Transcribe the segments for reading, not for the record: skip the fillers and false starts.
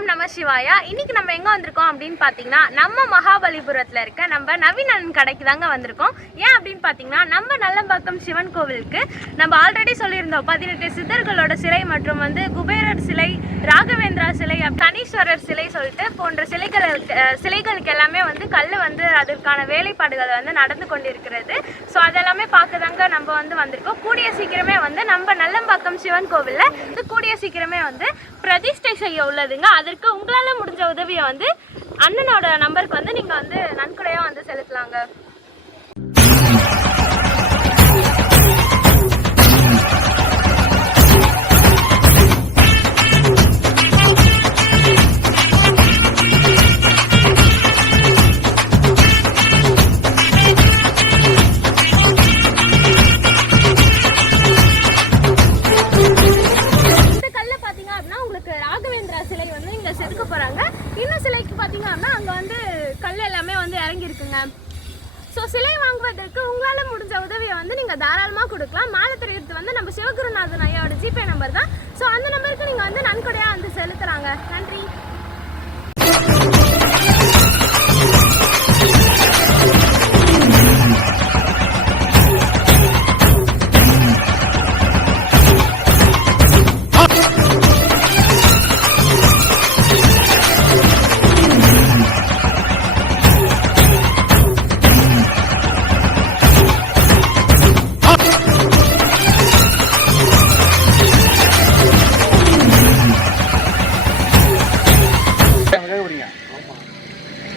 ஓம் நம சிவாயா. இன்னைக்கு நம்ம எங்கே வந்திருக்கோம் அப்படின்னு பார்த்தீங்கன்னா, நம்ம மகாபலிபுரத்தில் இருக்க நம்ம நவீன் அண்ணன் கடைக்கு தாங்க வந்திருக்கோம். ஏன் அப்படின்னு பார்த்தீங்கன்னா, நம்ம நல்லம்பாக்கம் சிவன் கோவிலுக்கு நம்ம ஆல்ரெடி சொல்லியிருந்தோம் 18 சித்தர்களோட சிலை மற்றும் குபேரர் சிலை, ராகவேந்திரா சிலை, சனீஸ்வரர் சிலை சொல்லிட்டு போன்ற சிலைகளுக்கு எல்லாமே கல் அதற்கான வேலைப்பாடுகள் நடந்து கொண்டிருக்கிறது. ஸோ அதெல்லாமே பார்க்க தாங்க நம்ம வந்திருக்கோம். கூடிய சீக்கிரமே நம்ம நல்லம்பாக்கம் சிவன் கோவிலில் கூடிய சீக்கிரமே பிரதிஷ்டை செய்ய உள்ளதுங்க. அதற்கு உங்களால் முடிஞ்ச உதவியை அண்ணனோட நம்பருக்கு நீங்கள் நன்கொடையாக செலுத்தலாங்க. ராகவேந்திரா சிலை இங்க செதுக்க போறாங்க. இன்னும் சிலைக்கு பாத்தீங்கன்னா அங்க கல் எல்லாமே இறங்கி இருக்குங்க. ஸோ சிலை வாங்குவதற்கு உங்களால முடிஞ்ச உதவியை நீங்க தாராளமா கொடுக்கலாம். மேலே தெரியுது நம்ம சிவகுருநாதன் ஐயாவோட ஜிபே நம்பர் தான். ஸோ அந்த நம்பருக்கு நீங்க நன்கொடையா செலுத்துறாங்க. நன்றி.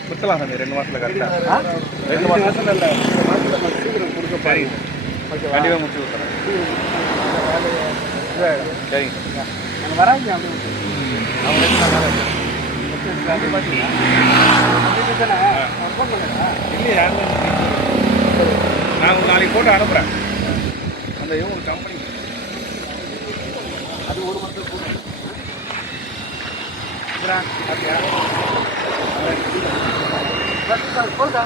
கொடுக்கலாம் சார் 2 மாதத்தில் கரெக்டாக 2 மாதத்தில் இல்லை சீக்கிரம் கொடுக்க பாருங்க. கண்டிப்பாக முடிச்சு கொடுத்துறேன். சரிங்க சார். நாங்கள் வராங்க அவங்க இல்லையா யாருமே நான் உங்களுக்கு நாளைக்கு போட்டு அனுப்புகிறேன். அந்த இவங்க கம்பெனி அது ஒரு மாதம் போடுறேன். அப்படியா போல்தா